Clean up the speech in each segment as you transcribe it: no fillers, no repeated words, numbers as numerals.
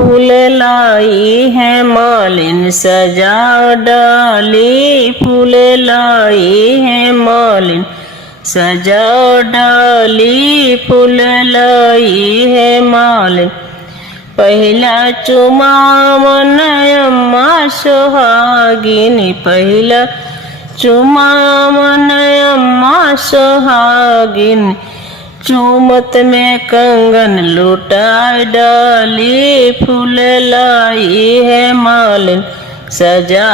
फूल लाई है मालिन सजा डाली, फूल लाई है मालिन सजा डाली, फूल लाई है मालिन। पहिला चुमावन अम्मा सोहागिनी, पहिला चुमावन अम्मा सोहागिनी, चूमत में कंगन लुटाई डाली, फूल लाई है मालिन सजा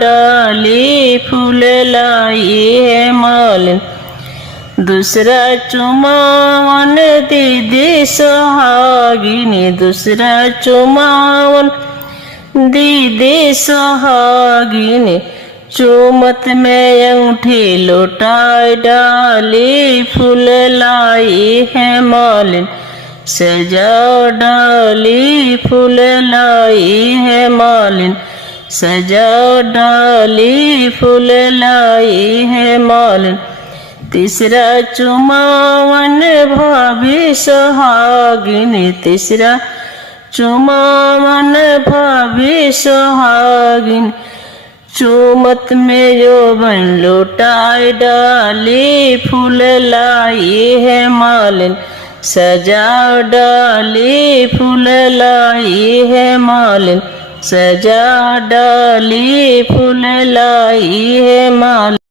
डाली, फूल लाई है मालिन। दूसरा चुमावन दीदी सोहागिनी, दूसरा चुमावन दीदी सोहागिनी, चूमत में अंगूठी लुटाई डाली, फूल लाई है मालिन सजा डाली, फूल लाई है मालिन सजा डाली, फूल लाई है मालिन। तीसरा चुमावन भाभी सोहागिनी, तीसरा चुमावन भाभी सोहागिनी, चूमत में यौवन लुटाई डाली, फूल लाई है मालिन सजा डाली, फूल लाई है मालिन सजा डाली, फूल लाई है मालिन।